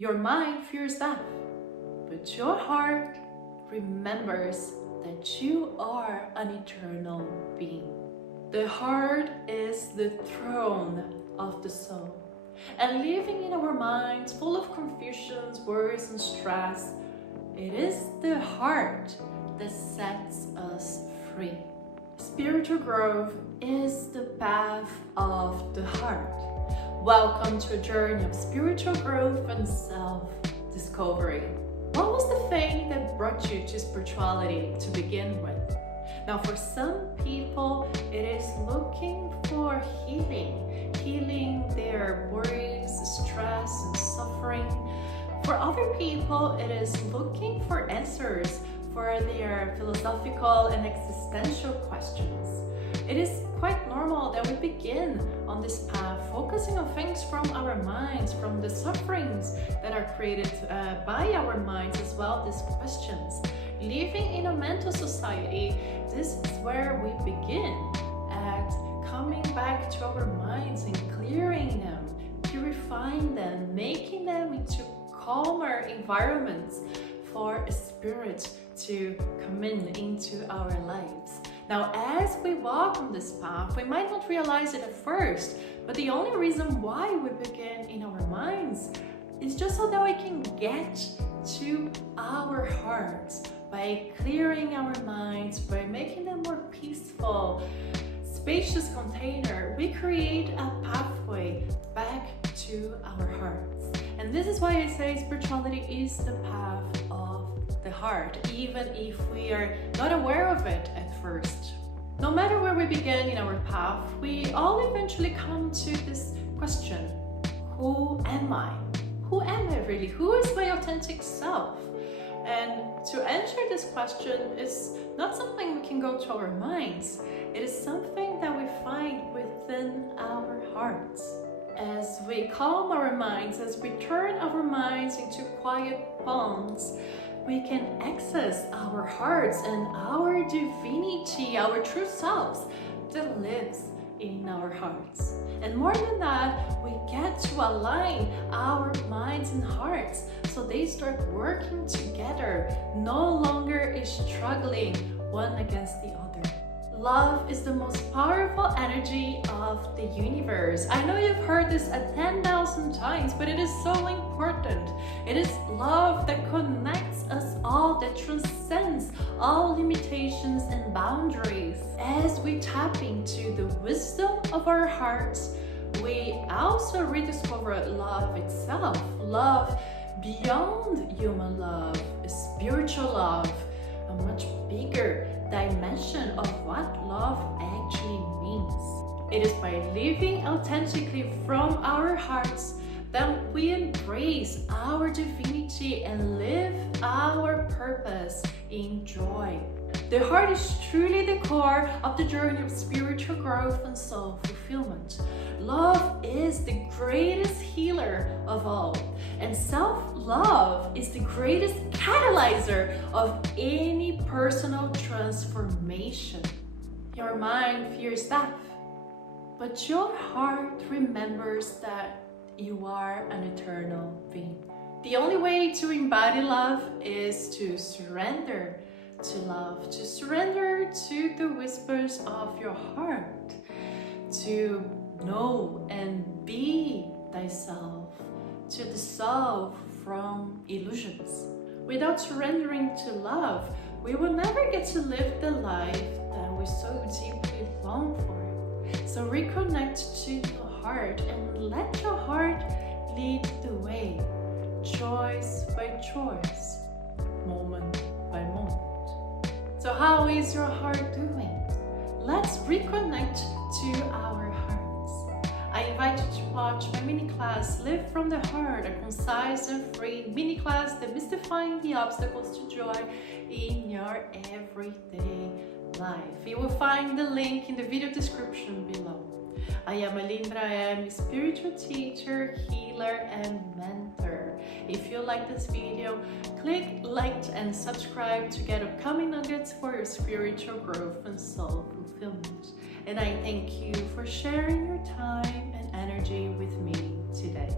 Your mind fears death, but your heart remembers that you are an eternal being. The heart is the throne of the soul. And living in our minds full of confusions, worries and stress, it is the heart that sets us free. Spiritual growth is the path of the heart. Welcome to a journey of spiritual growth and self-discovery. What was the thing that brought you to spirituality to begin with? Now, for some people, it is looking for healing their worries, stress, and suffering. For other people, it is looking for answers for their philosophical and existential questions. It is quite normal that we begin on this path focusing on things from our minds, from the sufferings that are created by our minds as well, these questions. Living in a mental society, this is where we begin at coming back to our minds and clearing them, purifying them, making them into calmer environments for a spirit to come into our lives. Now, as we walk on this path, we might not realize it at first, but the only reason why we begin in our minds is just so that we can get to our hearts by clearing our minds, by making them more peaceful, spacious container. We create a pathway back to our hearts. And this is why I say spirituality is the path of the heart, even if we are not aware of it at first. No matter where we begin in our path, we all eventually come to this question: who am I? Who am I really? Who is my authentic self? And to answer this question is not something we can go to our minds. It is something that we find within our hearts. As we calm our minds, as we turn our minds into quiet ponds, we can access our hearts and our divinity, our true selves that lives in our hearts. And more than that, we get to align our minds and hearts so they start working together, no longer struggling one against the other. Love is the most powerful energy of the universe. I know you've heard this 10,000 times, but it is so important. It is love that connects us all, that transcends all limitations and boundaries. As we tap into the wisdom of our hearts, we also rediscover love itself, love beyond human love, spiritual love, a much bigger dimension of what love actually means. It is by living authentically from our hearts that we embrace our divinity and live our purpose in joy. The heart is truly the core of the journey of spiritual growth and soul fulfillment. Love is the greatest healer of all, and self-love is the greatest catalyzer of any personal transformation. Your mind fears death, but your heart remembers that you are an eternal being. The only way to embody love is to surrender to love, to surrender to the whispers of your heart, to know and be thyself, to dissolve from illusions. Without surrendering to love, we will never get to live the life that we so deeply long for. So reconnect to your heart and let your heart lead the way, choice by choice, moment by moment. So how is your heart doing? Let's reconnect to our hearts. I invite you to watch my mini class, Live from the Heart, a concise and free mini class demystifying the obstacles to joy in your everyday life. You will find the link in the video description below. I am Aline Ra M, spiritual teacher, healer, and mentor. If you like this video, click like and subscribe to get upcoming nuggets for your spiritual growth and soul fulfillment. And I thank you for sharing your time and energy with me today.